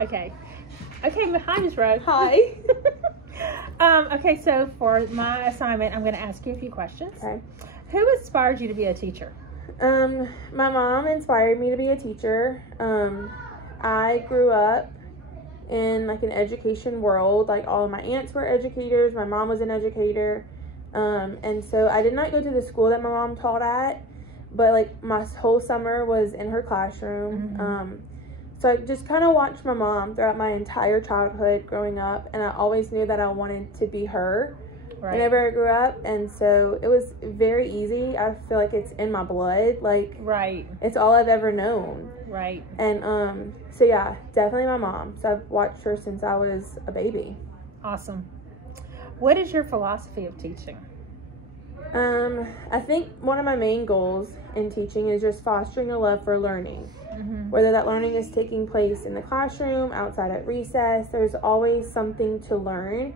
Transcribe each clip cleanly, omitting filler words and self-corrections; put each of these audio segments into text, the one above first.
Okay. Okay, hi, Ms. Rose. Hi. Okay, so for my assignment, I'm going to ask you a few questions. Okay. Who inspired you to be a teacher? My mom inspired me to be a teacher. I grew up in like an education world. Like all of my aunts were educators. My mom was an educator. And so I did not go to the school that my mom taught at, but like my whole summer was in her classroom. Mm-hmm. So I just kind of watched my mom throughout my entire childhood growing up, and I always knew that I wanted to be her whenever I grew up. And so it was very easy. I feel like it's in my blood. Like, it's all I've ever known. Right. And so yeah, definitely my mom. So I've watched her since I was a baby. Awesome. What is your philosophy of teaching? I think one of my main goals in teaching is just fostering a love for learning. Mm-hmm. Whether that learning is taking place in the classroom, outside at recess, there's always something to learn.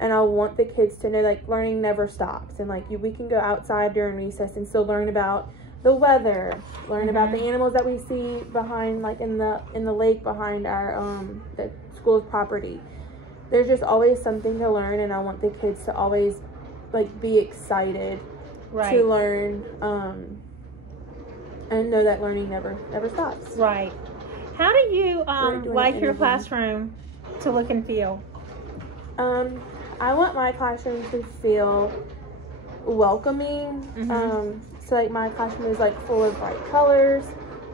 And I want the kids to know, like, learning never stops. And, like, we can go outside during recess and still learn about the weather, learn about the animals that we see behind, like, in the lake behind our the school's property. There's just always something to learn, and I want the kids to always, like, be excited to learn, and know that learning never stops. Right. How do you like your classroom to look and feel? I want my classroom to feel welcoming. So like my classroom is like full of bright colors.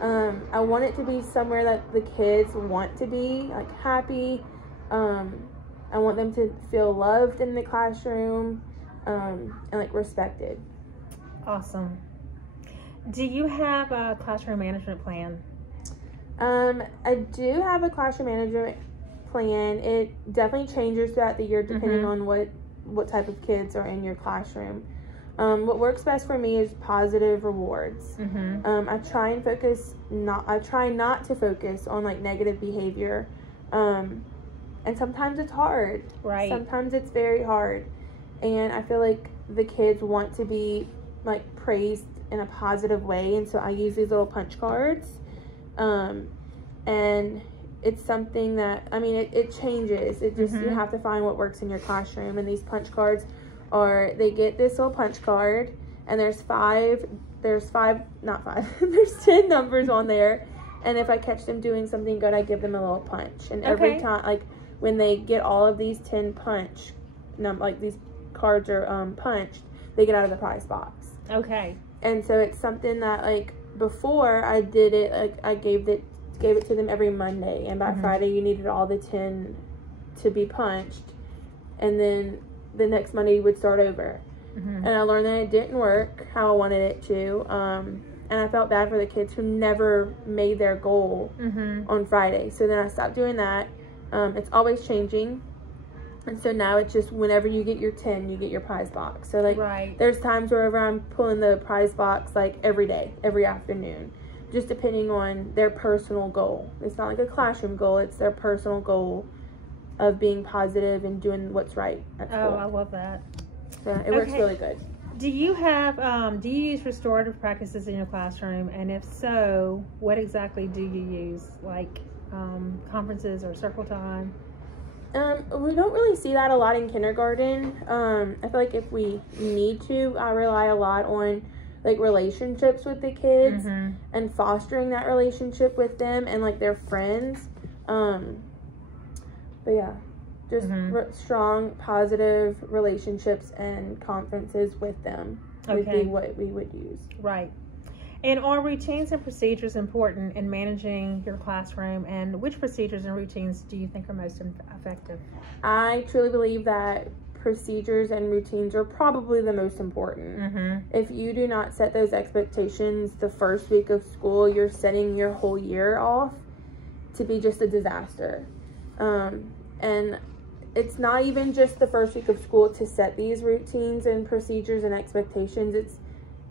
I want it to be somewhere that the kids want to be, like happy. I want them to feel loved in the classroom, and like respected. Awesome. Do you have a classroom management plan? I do have a classroom management plan. It definitely changes throughout the year depending on what type of kids are in your classroom. What works best for me is positive rewards. I try not to focus on like negative behavior. And sometimes it's hard. Right. Sometimes it's very hard. And I feel like the kids want to be like praised in a positive way, and so I use these little punch cards. And it's something that, I mean, it changes. It just, you have to find what works in your classroom. And these punch cards they get this little punch card, and there's 10 numbers on there. And if I catch them doing something good, I give them a little punch. And every time, like, when they get all of these 10 these cards are punched, they get out of the prize box. Okay. And so it's something that, like, before I did it, like, I gave it to them every Monday, and by Friday you needed all the 10 to be punched, and then the next Monday you would start over. And I learned that it didn't work how I wanted it to, and I felt bad for the kids who never made their goal on Friday. So then I stopped doing that. It's always changing. And so now it's just whenever you get your 10, you get your prize box. So, like, there's times wherever I'm pulling the prize box, like, every day, every afternoon, just depending on their personal goal. It's not like a classroom goal. It's their personal goal of being positive and doing what's right at school. Oh, I love that. Yeah, it works really good. Do you use restorative practices in your classroom? And if so, what exactly do you use? Like, conferences or circle time? We don't really see that a lot in kindergarten. I feel like if we need to, I rely a lot on like relationships with the kids and fostering that relationship with them and like their friends. But yeah, just strong, positive relationships and conferences with them would be what we would use. Right. And are routines and procedures important in managing your classroom? And which procedures and routines do you think are most effective? I truly believe that procedures and routines are probably the most important. If you do not set those expectations the first week of school, you're setting your whole year off to be just a disaster. And it's not even just the first week of school to set these routines and procedures and expectations.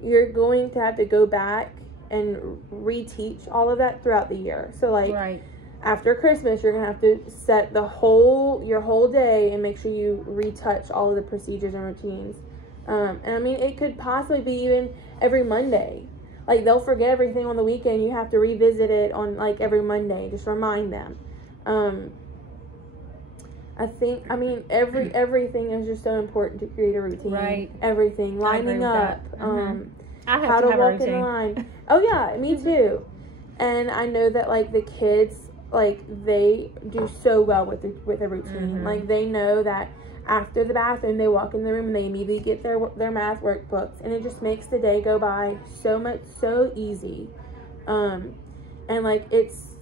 You're going to have to go back and reteach all of that throughout the year. So like after Christmas, you're gonna have to set your whole day and make sure you retouch all of the procedures and routines. And I mean, it could possibly be even every Monday. Like, they'll forget everything on the weekend. You have to revisit it on like every Monday. Just remind them. I mean, everything is just so important to create a routine. Right. Everything. Lining up. I have how to to have a walk in the routine. line. Oh, yeah, me too. And I know that, like, the kids, like, they do so well with a routine. Like, they know that after the bathroom, they walk in the room and they immediately get their math workbooks. And it just makes the day go by so easy. And, like, it's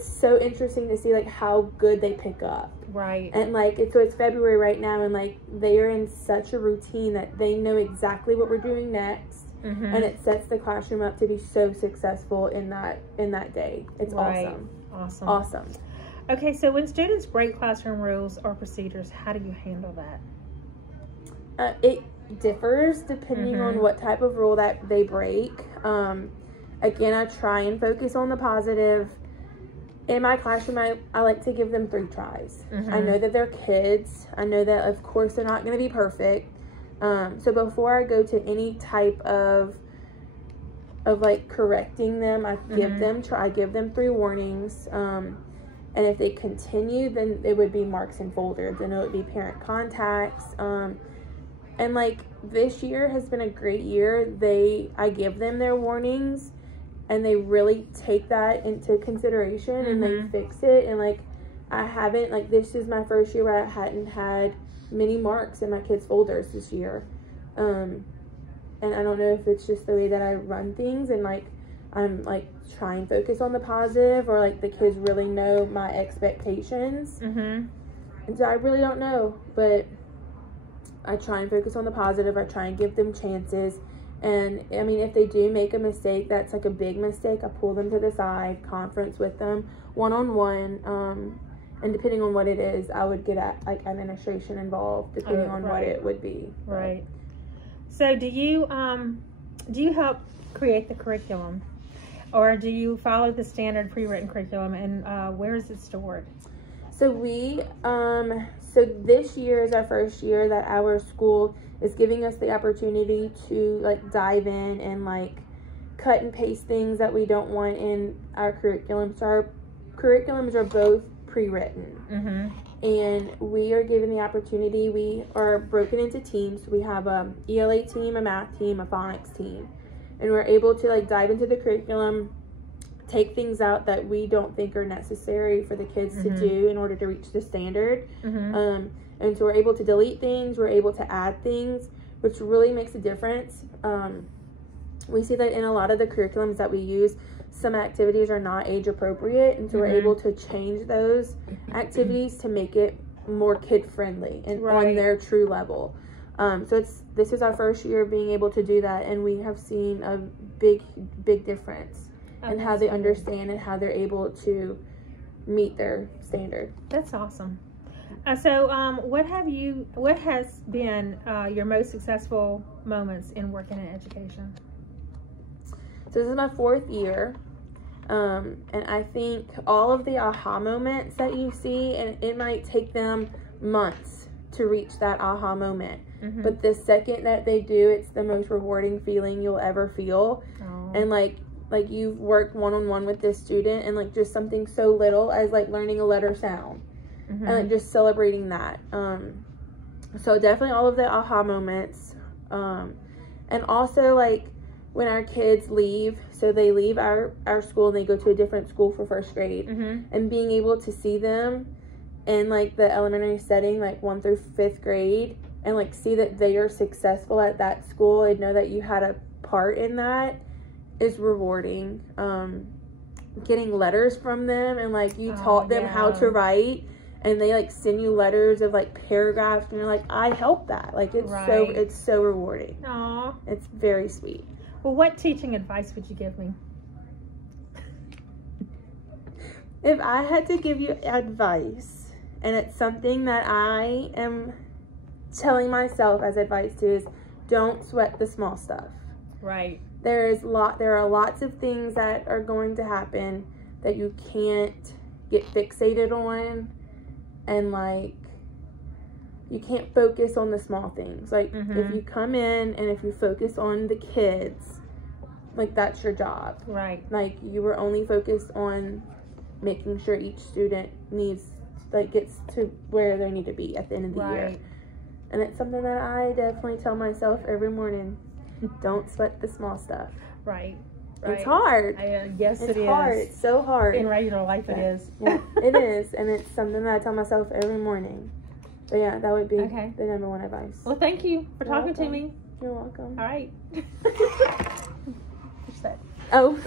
so interesting to see, like, how good they pick up. Right. And, like, it's February right now, and, like, they are in such a routine that they know exactly what we're doing next. And it sets the classroom up to be so successful in that day. It's awesome. Okay, so when students break classroom rules or procedures, how do you handle that? It differs depending on what type of rule that they break. Again, I try and focus on the positive. In my classroom, I like to give them 3 tries. I know that they're kids. I know that, of course, they're not going to be perfect. So before I go to any type of like correcting them, I give them 3 warnings. And if they continue, then it would be marks and folders, and it would be parent contacts. And like this year has been a great year. I give them their warnings, and they really take that into consideration and they fix it. And like this is my first year where I hadn't had many marks in my kids' folders this year. And I don't know if it's just the way that I run things, and like I'm like try and focus on the positive, or like the kids really know my expectations. And so I really don't know, but I try and focus on the positive. I try and give them chances. And I mean, if they do make a mistake that's like a big mistake, I pull them to the side, conference with them one-on-one. And depending on what it is, I would get like administration involved, depending on what it would be. Right. So do you help create the curriculum, or do you follow the standard pre-written curriculum, and where is it stored? So so this year is our first year that our school is giving us the opportunity to like dive in and like cut and paste things that we don't want in our curriculum. So our curriculums are both pre-written, and we are given the opportunity. We are broken into teams. We have a ELA team, a math team, a phonics team, and we're able to like dive into the curriculum, take things out that we don't think are necessary for the kids to do in order to reach the standard. And so we're able to delete things, we're able to add things, which really makes a difference. We see that in a lot of the curriculums that we use, some activities are not age appropriate, and so we're able to change those activities to make it more kid friendly and on their true level. So this is our first year of being able to do that, and we have seen a big difference in how they understand and how they're able to meet their standard. That's awesome. So what has been your most successful moments in working in education? So this is my 4th year, and I think all of the aha moments that you see, and it might take them months to reach that aha moment, but the second that they do, it's the most rewarding feeling you'll ever feel. And like you've worked one-on-one with this student, and like just something so little as like learning a letter sound, and like just celebrating that. So definitely all of the aha moments, and also like when our kids leave, so they leave our school and they go to a different school for 1st grade, and being able to see them in like the elementary setting, like 1 through 5th grade, and like see that they are successful at that school and know that you had a part in that is rewarding. Getting letters from them, and like you taught them how to write, and they like send you letters of like paragraphs, and you're like, I helped that. Like it's so rewarding. Aww. It's very sweet. Well, what teaching advice would you give me? If I had to give you advice, and it's something that I am telling myself as advice to, is don't sweat the small stuff. Right. There are lots of things that are going to happen that you can't get fixated on, and like you can't focus on the small things. Like if you come in and if you focus on the kids, like that's your job. Right. Like you were only focused on making sure each student gets to where they need to be at the end of the year. And it's something that I definitely tell myself every morning. Don't sweat the small stuff. Right. It's hard. Yes, it's it is. hard. It's so hard. In regular life, it is. Yeah, it is. And it's something that I tell myself every morning. But yeah, that would be the number one advice. Well, thank you for talking to me. You're welcome. All right. Oh.